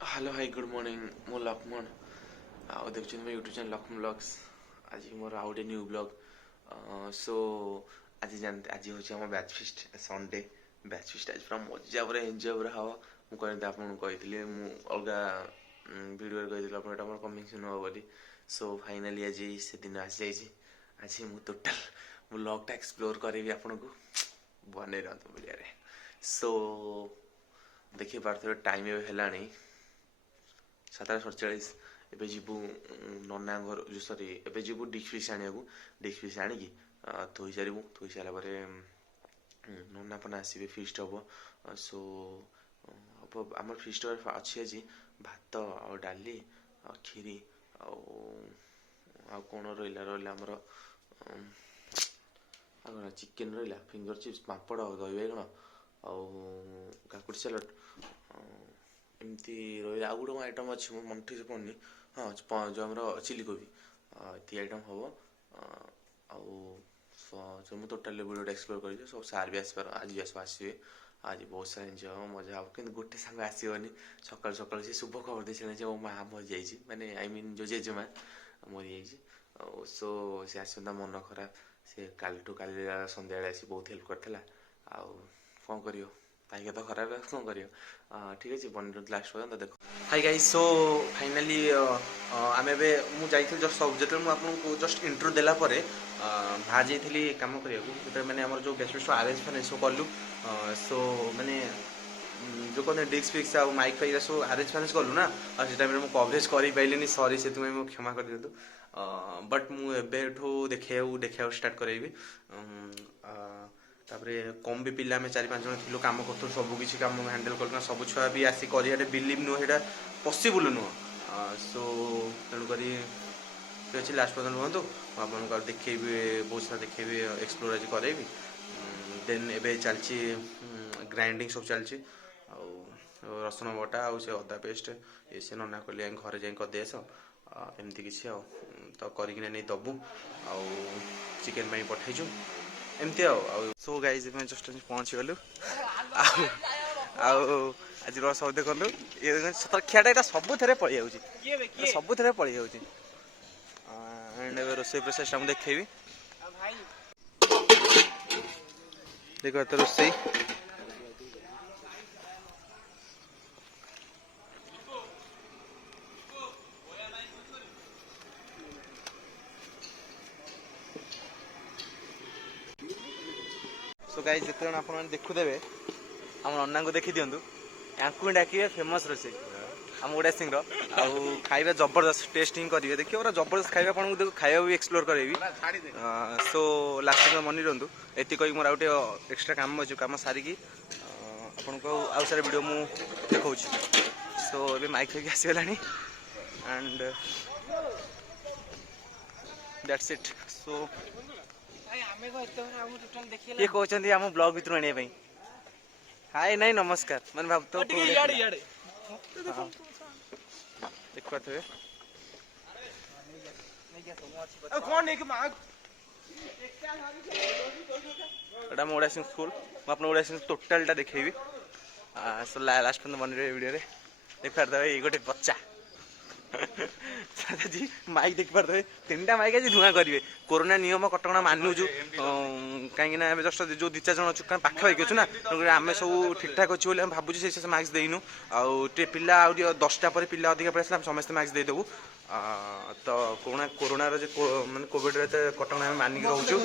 Hello hi good morning मो लक्ष्मण आउ देखुं मो यूट्यूब चैनल लक्ष्मण ब्लॉग्स आज मोर आउ गए न्यू ब्लॉग सो आज जानते आज हूँ आम batch feast Sunday batch feast आज पूरा मजा पूरा एंजॉय पूरा हम मुझे आपको कही अलग वीडियो कही आप कमिंग सुन हम बोली सो फाइनाली आज से दिन आसी जाइए आज मुझे टोटाल ब्लॉगटा एक्सप्लोर करी आपन को बन वीडियो सो देखिए पार्थ टाइम है 7:47 एबे जीवु नन्ना घर जो सॉरी एबे जीवु डिश फिश आने को डिश फिश आनी की थोई सारिबु थोई सारा परे नन्ना पना आसीबे फिस्ट हबो सो अब हमर फिस्ट अछि আজি भात आ डाली आ खीरी आ कोन रोइला रोइला हमर आ चिकन रोइला फिंगर चिप्स पापड़ दही बैगण आ काकुड़ी सलाड एमती रही आउ गोटे आइटम अच्छी मो मन ठीक से पड़नी हाँ जो आम चिली कोबी ये आइटम हम आउ टोटाल वीडियो एक्सप्लोर कर सब सार भी आसपार आज भी आसवे आज बहुत सारा एंजॉय हम मजा हम कि गोटे सांग आसोनी सकाल सकाल से शुभ खबर दे मो माँ मरी जाइए माने आई मीन जो जेजेमा मरी जाइए सो सी आसता मन खराब से काल संध्या आसी बहुत हेल्प करता कौन कर ताकि तो खराब कौन कर ठीक अच्छे बन लास्ट पर्यटन देख हाई गाइस सो फाइनाली आम एवं मुझे जस्ट सब जो मुझे जस्ट इंट्रो देला बाहर जाइली कम करने मैंने आम जो गेस्ट फेस्ट आरेंज फैरेज सब कलु सो मैंने जो कहते डिस्क फिक्स आ माइक फाइक सब आरेंज फैरेज कलु ना से टाइम मुझे कवरेज कर पारे सरी से क्षमा कर दिंतु बट मुझे देखा स्टार्ट करेबी तापरे कम भी पिला में 4-5 जन थी कम कर सब किसी कम हैंडल करना सब छुआ भी आसी कर बिलीव नुह है पॉसिबल नुह सो तेणुक अच्छे लास्ट पर्यटन रुहतु आपको देखेबी बहुत सारा देखेबी एक्सप्लोर आज करेबी देन एबे चलची ग्राइंडिंग सब चलची रसुण बटा आ अदा पेस्ट ये से नना कहली घरे जाए करदे आस एमती किसी तो करना नहीं दबू आ चिकेन पठेचु एमती सो गाइज में जस्ट पहुँची गलु आज रस सब देखलु ये सतर खियाटा यहाँ सबुथ पलि जाऊँगी सबुथ पलि जाऊँगी एंड रोसे प्रोसेस मुझे देखेबी देख तो रोसे सो गाइज जिते आप देखुदे आम नन्ना को देखी दिंतु या डाकिए फेमस रोसे आम ओडिया सिंह खाଇବା जबरदस्त टेस्टिंग करेंगे देखिए पूरा जबरदस्त खाଇବା आपको खाଇବା भी एक्सप्लोर करेबी सो लास्ट टाइम मनी रुहतु ये कही मोर गोटे एक्सट्रा काम अच्छे कम सारिकी आपको आउ सारे वीडियो मु देखा सो ये माइक फेक आसगला एंड दैट्स इट सो ये कहते आम ब्लॉग भर आने हाय नहीं नमस्कार मैंने भाव देख पारे ओडिया सिंह स्कूल मुझे ओडिया सिंह टोटालटा देखेबी सो लास्ट पर्यटन बन वीडियो देख पारे ये गोटे बच्चा जी माइक देख पारे 3टा माइक आज धुआं करेंगे कोरोना नियम कटका मानुचु कहीं जस्ट जो 2-4 जन अच्छु पाखापाखि अच्छु ना आम सब ठीक ठाक अच्छे बोले भावुँ से मास्क देनु आउ पिला आ 10टा पर पिला अधिक पड़े समस्त मास्क देदेबू तो कोरोनार मानने कोविड कटका मानिक रोचु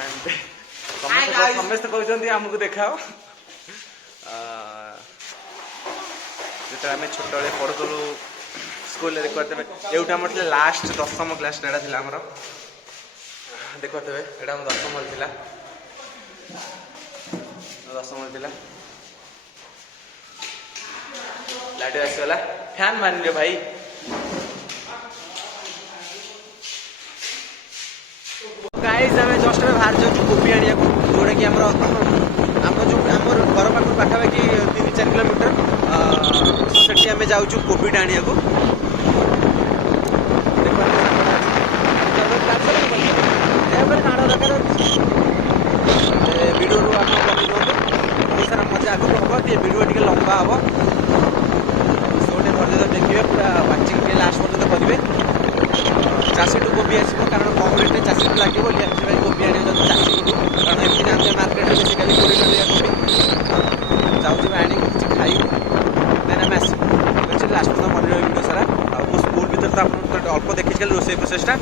एंड समस्त कहते आमको देखाओ जो आम छोट पढ़ुलु स्कूल देखते ये आम लास्ट 10वीं क्लास एटा थी आमर देखते यहाँ आम 10वीं थी 10वीं थी लाइट आसगला फैन मान लियो भाई गाइस आम जस्ट बाहर जाऊँ कोबी आने जोटा कि आम जो आम घर पाख पाखापाखि 3-4 किलोमीटर से आम जाऊँ कोबी आने को वीडियो आप बहुत सारा मजा आगे हम वीडियो टे लंबा हम गोटे लगे कोबी आने चाषी को कारण एमती जानते मार्केट में बेसिकली 20 टका जाऊँ आने किसी खाई देन आम आस लास्ट तो मन भिडियो सारा मो स्कूल भर तो आप अल्प देखी रोसे प्रोसेसटा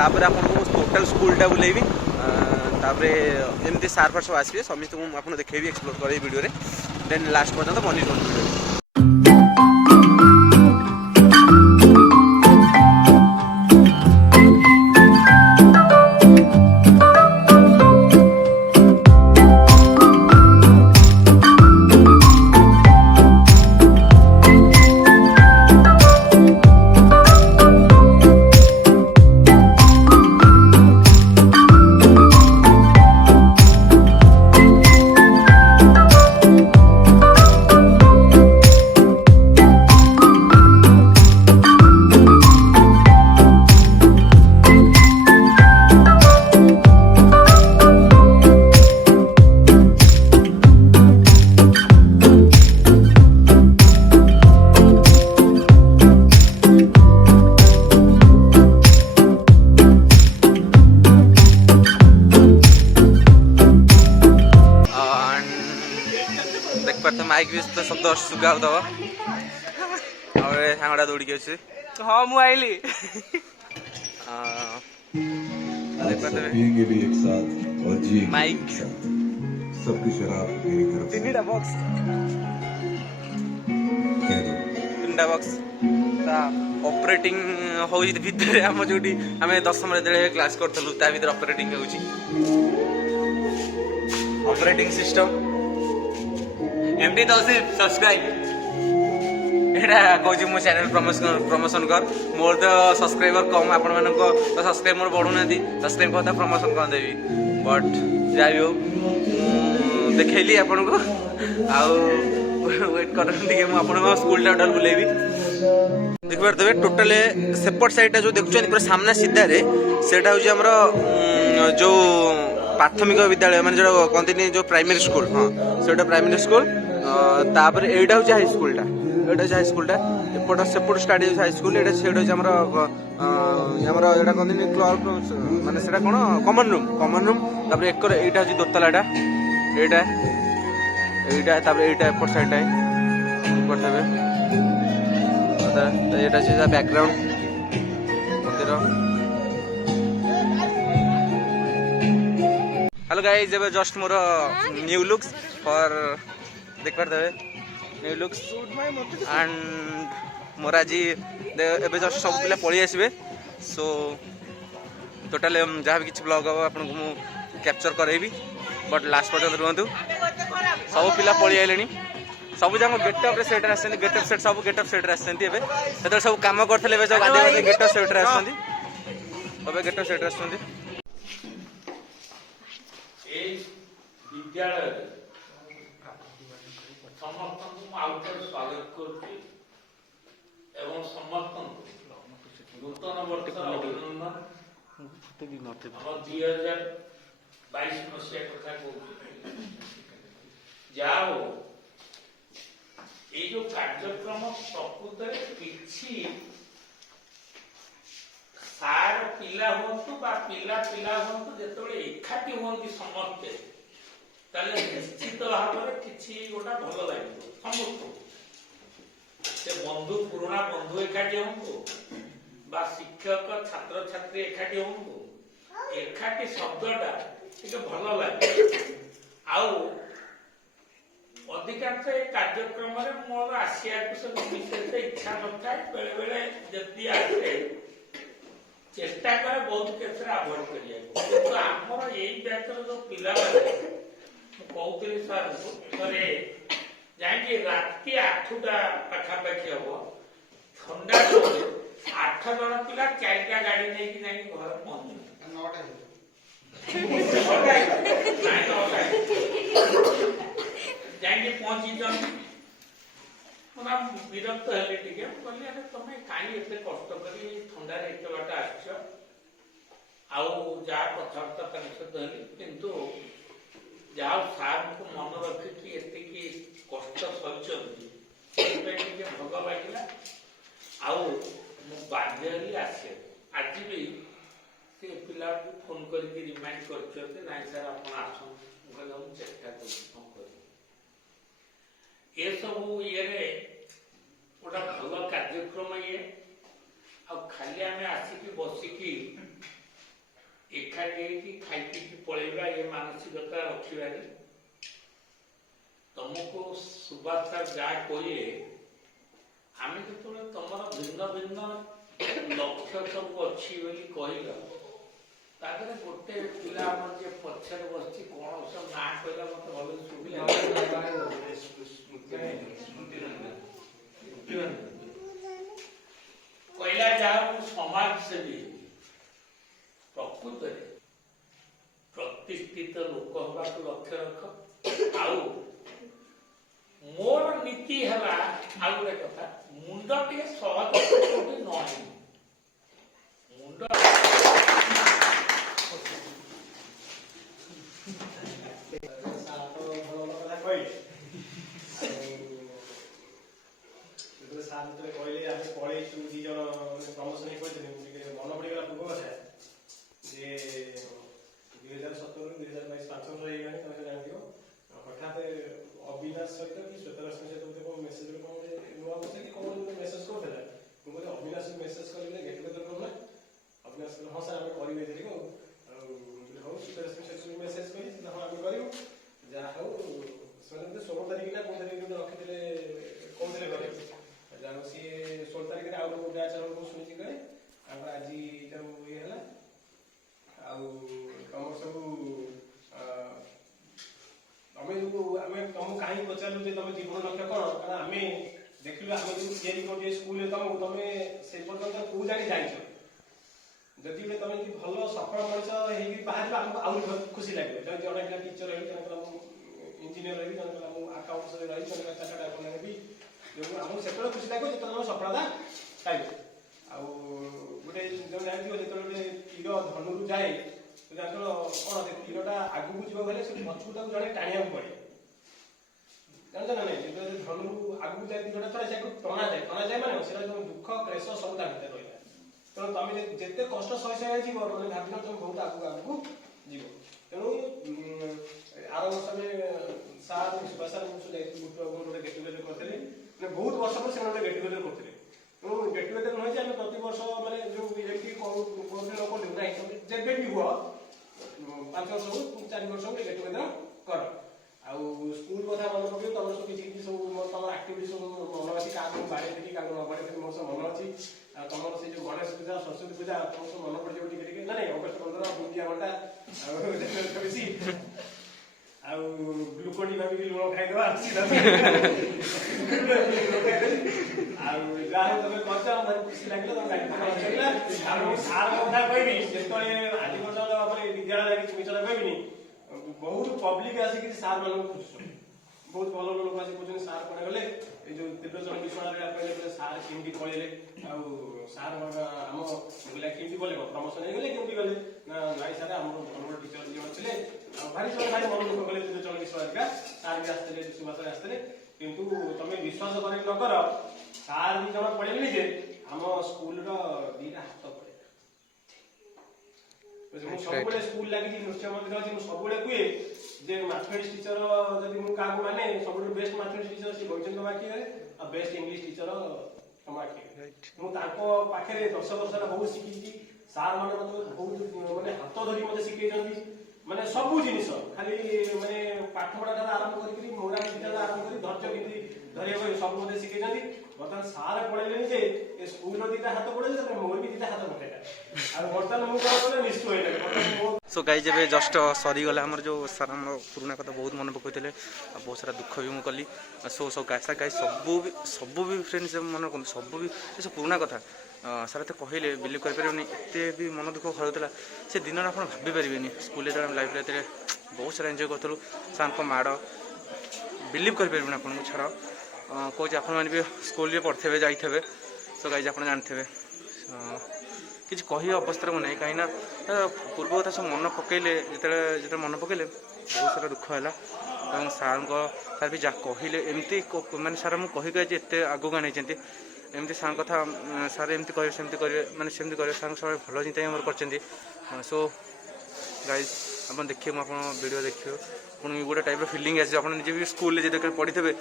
आपको टोटाल स्कूलटा बुलेबी एमती सार फार सब आसवे समस्त मुझे देखेबी एक्सप्लोर करें वीडियो देन लास्ट पर्यटन बनी वीडियो। माइक भी तो शब्द सुगा दवा और सांगड़ा दौड़ी के अच्छे हाँ मु आइली पिएंगे भी एक साथ और जिएंगे माइक एक साथ। सबकी शराब मेरी तरफ से तीनटा बॉक्स कह दो। तीनटा बॉक्स ऑपरेटिंग हो भितर आम जो आम 10 विद्यालय क्लास करूँ ता भर ऑपरेटिंग ऑपरेटिंग सिस्टम एमडी तो सब्सक्राइब एटा कहूँ मो चैनल प्रमोशन कर मोर तो सब्सक्राइबर कम आपण मान तो सब्सक्राइब मोर बढ़ू ना सब्सक्राइब करता प्रमोशन कर देवी बट जा भी हो देखली आपण को आउ वेट कर स्कूल टोटाल बुलेबी देख पारे टोटाल सेपट साइड जो देखुं पूरा सामना सीधारे सेटा हूँ जो प्राथमिक विद्यालय माने जो कहते जो प्राइमरी स्कूल हाँ से प्राइमरी स्कूल तापर एटा हूँ हाई स्कूलटा एटा हाई स्कूलटा एपट सेपट स्टार्ट हाई स्कूल एटा से आमर एटा कहते क्लब माने सेटा कौन कमन रूम तापर एकर एटा हूँ दोतलाटा एटा एटा तापर एटा एपट साइडटा करते एटा से बैकग्राउंड मंदिर। हेलो गाइस जब just more new looks for देख पारे न्यू लुक्स एंड मोर आज एबे जस्ट सब पिला पळी आसबे सो टोटाल जहाँ भी किसी ब्लॉग हम आपको मुझे कैप्चर करेबी बट लास्ट पर्यटन रुहतु सब पिला पळी आइले सब जाक गेटअप सेट आसछन्ती गेटअप सेट सब गेटअप सेट आसछन्ती एबे सेते सब काम करथले एबे सब गाधे गेटअप सेट आसछन्ती एबे गेटअप सेट आसछन्ती विद्यालय समस्त आउटर स्वागत कर समस्त नूतन वर्ष अभिनंदन हम 2022 मसीहा कथा कहूँ जाओ ये जो कार्यक्रम प्रकृत किसी सार पिला हूँ पिला पिला हूँ जो एकाठी हूँ समस्ते ताले निश्चित भाव में किसी गोटा भल लगे समस्त से बंधु पुराणा बंधु एकाठी हूँ बा शिक्षक छात्र छात्री एकाठी हूँ एकाठी शब्दटा टे भल लगे आउ अधिकांश कार्यक्रम मोर आसिया विशेष इच्छा न था बेले बेले जदि आसे चेष्टा करे बहुत क्षेत्र अवॉइड करिया आमर यही बैचर जो पिला कहते सर थे जाकि राति 8टा पाखापाखि हम ठंडा 8 जन पिला 4टा गाड़ी नहीं घर पहुंचे जाकि पहुंची विरक्त हेली टे कहली अरे तुम कहीं एत कष्ट कर ठंडार एत बाट आस कथबार्ता सहित हेली किंतु जहाँ सार को मन रखिकी एति कष्ट सही भल लगे बाध्य आसे आज भी ସେ ପିଲାକୁ ଫୋନ୍ କରିକି ରିମାଇଣ୍ଡ କରିଛନ୍ତି ନାଇଁ ସାର୍ ଆପଣ ଆସନ୍ତୁ। ମୁଁ କହିଲି ମୁଁ ଚେଷ୍ଟା କରୁଛି କ'ଣ କରିବି। ଏସବୁ ଇଏରେ ଗୋଟେ ଭଲ କାର୍ଯ୍ୟକ୍ରମ ଇଏ। ଆଉ ଖାଲି ଆମେ ଆସିକି ବସିକି ଏକାଠି ହେଇକି ଖାଇ ପିଇକି ପଳେଇବା ଏ ମାନସିକତା ରଖିବାନି। ତମକୁ ସୁବାସ ସାର୍ ଯାହା କହିଲେ ଆମେ ଯେତେବେଳେ ତମର ଭିନ୍ନ ଭିନ୍ନ ଲକ୍ଷ୍ୟ ସବୁ ଅଛି ବୋଲି କହିଲ ତା ଦେହରେ ଗୋଟେ ପିଲା ଆମର ଯିଏ ପଛରେ ବସିଛି କ'ଣ ସବୁ ନାଁ କହିଲା ମତେ ଭଲ ଶୁଭିଲା କହିଲା ଯାହା ମୁଁ ସମାଜସେବୀ ହେବି। ପ୍ରକୃତରେ ପ୍ରତିଷ୍ଠିତ ଲୋକ ହେବାକୁ ଲକ୍ଷ୍ୟ ରଖ। ଆଉ ମୋର ନୀତି ହେଲା ଆଉ ଗୋଟେ କଥା, ମୁଣ୍ଡ ଟିକେ ସହଜ ନହେନି ମୁଣ୍ଡ ସାର୍ ଯେତେବେଳେ କହିଲେ ଆମେ ପଳେଇଛୁ 2 ଜଣ ପ୍ରମୋସନ କହିଥିଲେ ଟିକେ ମନେ ପଡ଼ିଗଲା ପୂର୍ବ କଥା ଯେ 2017 ରୁ 2022 5 ବର୍ଷ ହେଇଗଲାଣି ତମେ ଜାଣିଥିବ। ହଠାତ୍ ଅବିନାଶ ସହିତ କି ଶ୍ଵେତରଶ୍ମି ସହିତ ମୋତେ କ'ଣ ମେସେଜରେ କ'ଣ ଗୋଟେ ନୂଆ ବର୍ଷ କି କ'ଣ ମେସେଜ କରୁଥିଲା। ମୁଁ କହିଲି ଅବିନାଶକୁ ମେସେଜ କରିଲେ ଗେଟ୍ ଟୁଗେଦର କରୁନା। ଅବିନାଶ କହିଲେ ହଁ ସାର୍ ଆମେ କରିବୁ ଏଥିରେ ଆଉ ହଉ ଶ୍ଵେତରଶ୍ମି ସହିତ ମେସେଜ କରି ହଁ ଆମେ କରିବୁ। ଯାହା ହଉ ସେମାନେ 16 ତାରିଖ ନା କୋଉ ତାରିଖ ରଖିଥିଲେ କହୁଥିଲେ କରିବୁ। ଯାହା ହଉ ସିଏ 16 ତାରିଖରେ ଆଉ ଗୋଟେ ବ୍ୟାଚ୍ ମୁଁ ଶୁଣିଛି କରେ ତାଙ୍କର ଆଜି ତାକୁ ଇଏ ହେଲା। ଆଉ ତମର ସବୁ ତମେ ଯୋଉ ଆମେ ତମକୁ କାହିଁକି ପଚାରିଲୁ ଯେ ତମ ଜୀବନ ଲକ୍ଷ୍ୟ କ'ଣ, କାରଣ ଆମେ ଦେଖିଲୁ ଆମେ ଯୋଉ ତିଆରି କରୁଛେ ସ୍କୁଲରେ ତମକୁ ତମେ ସେ ପର୍ଯ୍ୟନ୍ତ କୋଉ ଜାଣି ଯାଇଛ। ଯଦି ବି ତମେ ଯଦି ଭଲ ସଫଳ ମଣିଷ ହେଇକି ବାହାରିବ ଆମକୁ ଆହୁରି ଖୁସି ଲାଗିବ। ଜଣେ ଜଣେ ପିଲା ଟିଚର ରହିବି, ଜଣେ କହିଲା ମୁଁ ଇଞ୍ଜିନିୟର ରହିବି, ଜଣେ କହିଲା ମୁଁ ଆକାଉଣ୍ଟରେ ରହିବି, ଜଣେ କହିଲା ଚାର୍ଟାର୍ଡ ଆକାଉଣ୍ଟାଣ୍ଟ ହେବି। ଆମକୁ ସେତେବେଳେ ଖୁସି ଲାଗିବ ଯେତେବେଳେ ତମେ ସଫଳତା ପାଇବ। ଆଉ ଗୋଟେ ଜାଣିଥିବ ଯେତେବେଳେ ଗୋଟେ ତୀର ଧନୁରୁ ଯାଏ ଜାଣିଥିବ କ'ଣ ତୀରଟା ଆଗକୁ ଯିବ ଗଲେ ସେ ପଛକୁ ତାକୁ ଜଣେ ଟାଣିବାକୁ ପଡେ। ଜାଣିଛ ନା ନାଇଁ, ଯେତେବେଳେ ଧନୁରୁ ଆଗକୁ ଯାଏ ତୀରଟା ଥରେ ସେକୁ ଟଣାଯାଏ ମାନେ ସେଟା ଦୁଃଖ କ୍ଲେଶ ସବୁ ତା ଭିତରେ ରହିଲା। ତେଣୁ ତମେ ଯେତେ କଷ୍ଟ ସହି ଯିବ ମାନେ ଭାବିଲ ତମେ ବହୁତ ଆଗକୁ ଯିବ। ତେଣୁ ଆର ବର୍ଷ ଆମେ ସାର୍ ସୁଭାଷ ସାର୍ ଯାଇଥିଲୁ ଗୋଟେ ଗେଟ୍ ଟୁଗେଦର କରିଥିଲେ। ମାନେ ବହୁତ ବର୍ଷ ପରେ ସେମାନେ ଗୋଟେ ଗେଟ୍ ଟୁଗେଦର କରୁଥିଲେ। ତେଣୁ ଗେଟ୍ ଟୁଗେଦର ନୁହେଁ ଯେ ଆମେ ପ୍ରତିବର୍ଷ ମାନେ ଯୋଉ ଏମିତି କରୁଥିଲେ ନ କରୁ ନାହିଁ, ତମେ ଯେବେ ବି ହୁଅ 5 ବର୍ଷ ହଉ 4 ବର୍ଷ ହଉ ଗେଟ୍ ଟୁଗେଦର କର। ଆଉ ସ୍କୁଲ କଥା ମନେ ପକେଇବ ତମର ସବୁ କିଛି ସବୁ ତମର ଆକ୍ଟିଭିଟି ସବୁ ମନେ ଅଛି। କାହାକୁ ବାଡ଼େଇଥିଲି କାହାକୁ ନ ବାଡ଼େଇଥିଲି ମୋର ସବୁ ମନେ ଅଛି। ଆଉ ତମର ସେଇ ଯୋଉ ଗଣେଶ ପୂଜା ସରସ୍ୱତୀ ପୂଜା ତମର ସବୁ ମନେ ପଡ଼ିଯିବ ଟିକେ ଟିକେ। ନାଇଁ ଅଗଷ୍ଟ 15 ବୁନ୍ଦିଆ ଘଣ୍ଟା ଆଉ ବେଶୀ ଆଉ ଗ୍ଲୁକୋଡି ଭାବିକି ଲୁଣ ଖାଇଦବା ଆଉ ଯାହା ତମେ କରିଛ ଭାରି ଖୁସି ଲାଗିଲା। ତମେ ଆଉ ମୁଁ ସାର୍ କଥା କହିବି ଯେତେବେଳେ ଆଜି ପର୍ଯ୍ୟନ୍ତ ବିଦ୍ୟାଳୟ ଲାଗି ମିଛଟା କହିବିନି ବହୁତ ପବ୍ଲିକ ଆସିକି ସାର୍ ମାନଙ୍କୁ ଖୋଜୁଛନ୍ତି। ବହୁତ ଭଲ ଭଲ ଲୋକ ଆସି କହୁଛନ୍ତି ସାର୍ କୁଆଡ଼େ ଗଲେ। ଏଇ ଯୋଉ ତୀବ୍ରଚରଣ ବିଶ୍ୱନାଥରେ କହିଲେ ସାର୍ କେମିତି ପଳେଇଲେ ଆଉ ସାର୍ ଆମ ପିଲା କେମିତି ଗଲେ ପ୍ରମୋସନ ହେଇଗଲେ କେମିତି ଗଲେ ନା ନାଇଁ ସାର୍ ଆମର ଭଲ ଟିଚର ଯିଏ ଥିଲେ ଆଉ ଭାରି ମନ ଦୁଃଖ କଲେ ତୀବ୍ରଚରଣ ବିଶ୍ୱନାଥ ସାର୍ ବି ଆସିଥିଲେ ସୁଭାଷ ଆସିଥିଲେ। କିନ୍ତୁ ତମେ ବିଶ୍ୱାସ କରି ନ କର ସାର୍ 2 ଜଣ ପଳେଇଲେନି ଯେ ଆମ ସ୍କୁଲର 2ଟା ହାତ ପଳେଇଲା। ମୁଁ ସବୁବେଳେ ସ୍କୁଲ ଲାଗିଛି ନୃତ୍ୟ ମନ୍ଦିର ଅଛି। ମୁଁ ସବୁବେଳେ କୁହେ ଯେ ମ୍ୟାଥମେଟିକ୍ସ ଟିଚର ଯଦି ମୁଁ କାହାକୁ ମାନେ ସବୁଠୁ ବେଷ୍ଟ ମ୍ୟାଥମେଟିକ୍ସ ଟିଚର ସେ ବୈଜନ୍ତ ମାଖିବେ ଆଉ ବେଷ୍ଟ ଇଂଲିଶ ଟିଚର ମାଖିବେ। ମୁଁ ତାଙ୍କ ପାଖରେ 10 ବର୍ଷର ବହୁତ ଶିଖିଛି। ସାର୍ ମାନେ ମତେ ବହୁତ ମାନେ ହାତ ଧରି ମତେ ଶିଖେଇଛନ୍ତି। ମାନେ ସବୁ ଜିନିଷ ଖାଲି ମାନେ ପାଠ ପଢା ଠାରୁ ଆରମ୍ଭ କରିକି ମୋରାଲିଟି ଠାରୁ ଆରମ୍ଭ କରି ଧୈର୍ଯ୍ୟ କେମିତି ଧରିବାକୁ ସବୁ ମତେ ଶିଖେଇଛନ୍ତି। ବର୍ତ୍ତମାନ ସାର୍ ପଳେଇଲେନି ଯେ ଏ ସ୍କୁଲର 2ଟା ହାତ ପଳେଇଲେ ତାପରେ ମୋର ବି 2ଟା ହାତ ପଳେଇଲା। ଆଉ ବର୍ତ୍ତମାନ ମୁଁ କଣ କଲେ ନିଶ୍ଚୟ ହେଇଗଲା। ସୋ ଗାଇଜ୍ ଏବେ ଜଷ୍ଟ ସରିଗଲା ଆମର ଯେଉଁ ସାର୍ ଆମର ପୁରୁଣା କଥା ବହୁତ ମନେ ପକାଇଥିଲେ ଆଉ ବହୁତ ସାରା ଦୁଃଖ ବି ମୁଁ କଲି। ସୋ ଗାଇ ସବୁ ବି ଫ୍ରେଣ୍ଡସ୍ ମନେ ରଖନ୍ତୁ ସବୁ ବି ଏସବୁ ପୁରୁଣା କଥା ସାର୍ ଏତେ କହିଲେ ବିଲିଭ୍ କରିପାରିବେନି। ଏତେ ବି ମନ ଦୁଃଖ ହଉଥିଲା ସେ ଦିନରେ ଆପଣ ଭାବି ପାରିବେନି। ସ୍କୁଲରେ ଯେତେବେଳେ ଆମେ ଲାଇଫ୍ରେ ଏତେ ବହୁତ ସାରା ଏନ୍ଜୟ କରୁଥିଲୁ। ସାର୍ଙ୍କ ମାଡ଼ ବିଲିଭ୍ କରିପାରିବେନି ଆପଣଙ୍କୁ ଛାଡ଼ କହୁଛି ଆପଣମାନେ ବି ସ୍କୁଲରେ ପଢ଼ିଥିବେ ଯାଇଥିବେ। ସୋ ଗାଇଜ୍ ଆପଣ ଜାଣିଥିବେ କିଛି କହିବା ଅବସ୍ଥାରେ ମୁଁ ନାହିଁ କାହିଁକିନା ପୂର୍ବ କଥା ସବୁ ମନେ ପକାଇଲେ ଯେତେବେଳେ ମନେ ପକାଇଲେ ବହୁତ ସାରା ଦୁଃଖ ହେଲା। ଏବଂ ସାର୍ ବି ଯାହା କହିଲେ ଏମିତି ମାନେ ସାର୍ ମୁଁ କହିକି ଆଜି ଏତେ ଆଗକୁ ଆଣିଛନ୍ତି एमती सार कथा सार एमती करेंगे सेमती करेंगे माने सेमती करेंगे सार सब भल चिंता ही मोर कर सो गाइज आप देखिए मुझे वीडियो देखिए आपन गोटे टाइप फिलिंग आस निजे भी स्कूल जो पढ़ी थे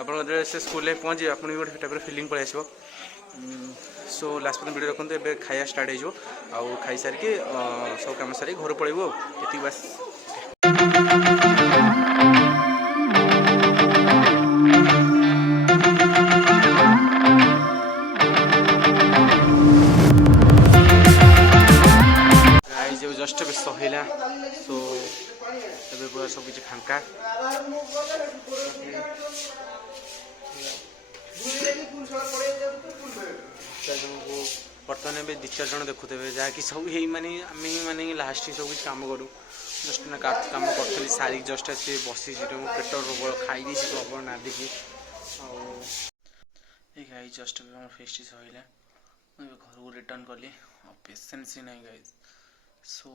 आप से स्कूल पहुँचे आप गोटे टाइप फिलिंग पलि आसो सो लास्ट पर्यटन वीडियो देखते ए खाया स्टार्ट हो खाई सारिकी सब कम सारी घर पलैबू ये बस जो जस्ट भी सहला सो ए पूरा सब किसी फांका बर्तमान ए 2-4 जन देखुवे जहाँकि सब यही माने आम ही माने लास्ट सब किसी कम करूँ जस्ट ना कम करी सारी जस्ट आसी बसी पेट प्रबल खाई प्रबल नादिकी गाई जस्ट भी फेस्ट सहला घर को रिटर्न कली पेसेंस ही नहीं गाइज सो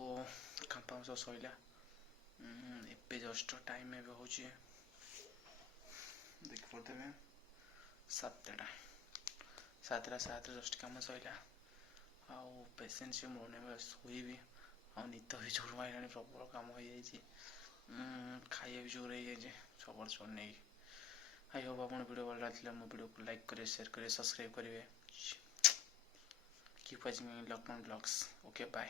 काम सब सहला एवं जस्ट टाइम ए हूँ देखिए 7टा जस्ट कम सहला आउ पेसेंस मोने शोबी आ निद भी जोर मारे प्रबल कम हो खाइए भी जोर हो सब छोड़ नहीं आई होप आप वीडियो भल लगा मो वीडियो को लाइक करें शेयर करें सब्सक्राइब करेंगे keep watching lockdown blogs okay bye.